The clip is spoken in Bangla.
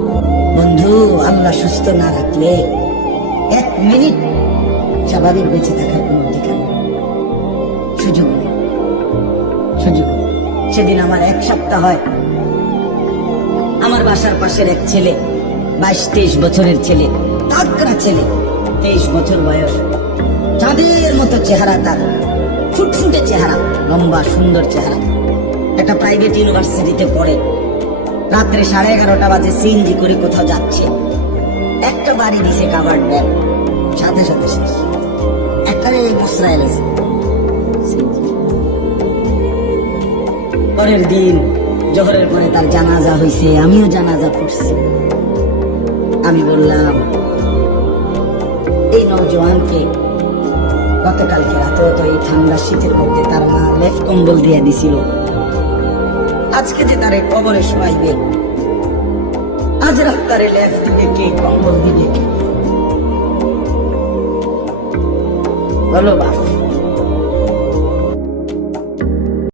বন্ধু, আল্লাহ সুস্থ না রাখলে 1 মিনিট স্বাভাবিক বেঁচে থাকার কোন অধিকার নেই, সুযোগ নেই, সুযোগ নেই। সেদিন আমার 1 সপ্তাহ হয়, আমার বাসার পাশের এক ছেলে, 22-23 বছরের ছেলে, তাগড়া ছেলে, 23 বছর বয়স, চাঁদের মতো চেহারা তার, ফুটফুটে চেহারা, লম্বা সুন্দর চেহারা, একটা প্রাইভেট ইউনিভার্সিটিতে পড়ে। রাত্রে 11:30 বাজে সিএনজি করে কোথাও যাচ্ছে, একটা বাড়ি দিছে কাভার্ড ব্যাগ, সাথে সাথে শেষ, একেবারে মুসরায় গেছে। পরের দিন জোহরের পরে তার জানাজা হয়েছে, আমিও জানাজা পড়ছি। আমি বললাম, এই নওজোয়ানকে গতকালকে রাতেও তো এই ঠান্ডা শীতের মধ্যে তার মা লেফ কম্বল দিয়ে দিছিল, আজকে যে তারে কবরে শোয়াইবে, আজ রাত তারে লেফ দিবে কে, কম্বল দিবে কে? বলো বাপ।